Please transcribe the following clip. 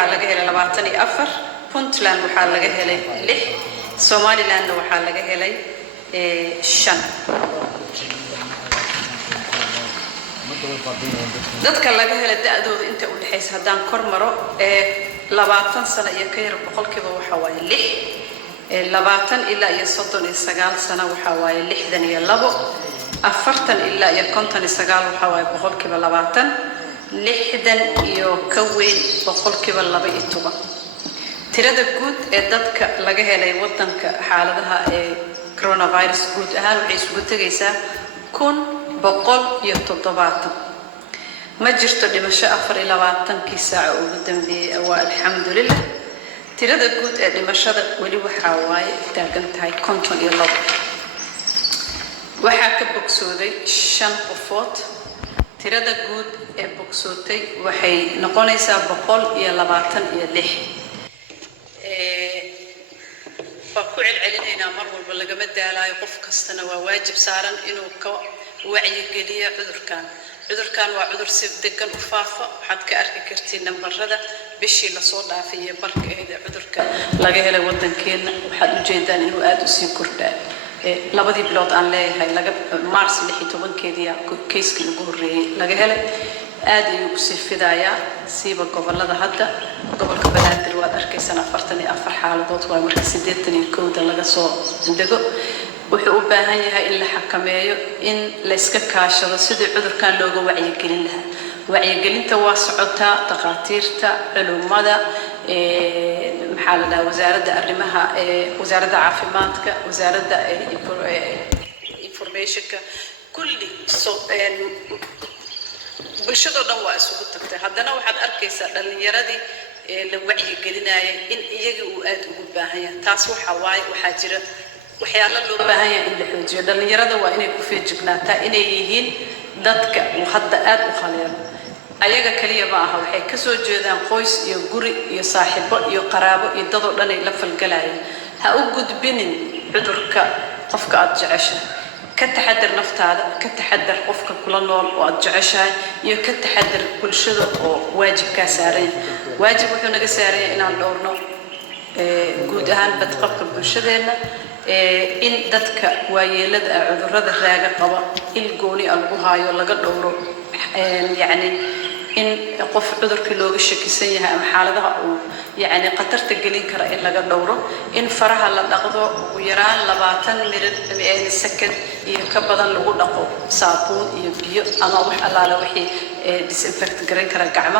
waxaa laga helay 24 Puntland waxaa laga helay 6 Somaliland waxaa laga helay 5 dadka laga helay da'dooda inta u dhaxaysa hadaan kor maro 20 sano iyo ka yar boqolkiiba waxa waaye 6 20 ilaa iyo 39 sano waxa waaye 62 40 ilaa iyo 59 waxa waaye boqolkiiba 20 60 iyo ka weyn boqolkiiba 12 tirada guud ee dadka laga helay wadanka xaaladaha ee coronavirus guud ahaan waxay isugu tagaysaa 1,170 ma jirto dhimasho 24 saac ugu dambeeyay waa alxamdulillah tirada guud ee dhimashada wali waxa waaye taagan tahay 52 waxaa ka bogsooday 5 qofood tirada guud ee bogsootay waxay noqonaysaa 126 ku celcelinayna mar walba laga madaalaayo qof kastana waa waajib saaran inuu ka wacyi geliyo cudurkan waa cudur si degan u faafa waxaad ka arki kartiin nambarada bishii la soo dhaafay ee barkeeda cudurka laga helay wadankeena waxaad u jeedaan inuu aad u sii kordhay labadii bilood aan leeyahay laga Mars 16keedii case-kii ugu horeeyay laga helay aad ayuu ku sii fidayaa siiba gobolada hadda gobolka Banaadir waad arkaysan 44 xaaladood waa markii 81 laga soo indhago wuxuu u baahan yahay in la xakameeyo in la iska kaashado sidii cudurkan looga wacyi gelin lahaa wacyigelinta waa socotaa dhaqaatiirta culimada maxaa la dhahaa wasaaradda arrimaha wasaaradda caafimaadka wasaaradda informationka kulli bulshada dhan waa isugu tagtay haddana waxaad arkaysaa dhalinyaradii la wacyi gelinayay in iyaga uu aad ugu baahan yahay taas waxa waaye waxaa jira waxyaalo loo baahan yahay in la xoojiyo dhalinyarada waa inay ku feejignaataa inay yihiin dadka hadda aad u khaleero ayaga kaliya ma aha waxay ka soo jeedaan qoys iyo guri iyo saaxiibo iyo qaraabo iyo dad oo dhan ay la falgalayaan ha u gudbinin cudurka qofka aad jeceshahay ka taxadar naftaada ka taxadar qofka kula nool oo aad jeceshahay iyo ka taxadar bulshada oo waajibka saaran waajib wuxuu naga saaran inaan dhowrno guud ahaan badqabka bulshadeena in dadka waayeelada cudurrada raaga qaba il gooni lagu haayo laga dhowro yani in qof cudurka looga shakisan yahay ama xaaladaha uu yani qatarta gelin kara in laga dhowro in faraha la dhaqdo ugu yaraan 20 second iyo ka badan lagu dhaqo saabuun iyo biyo ama wax allaala wixii disinfect garan kara gacmaha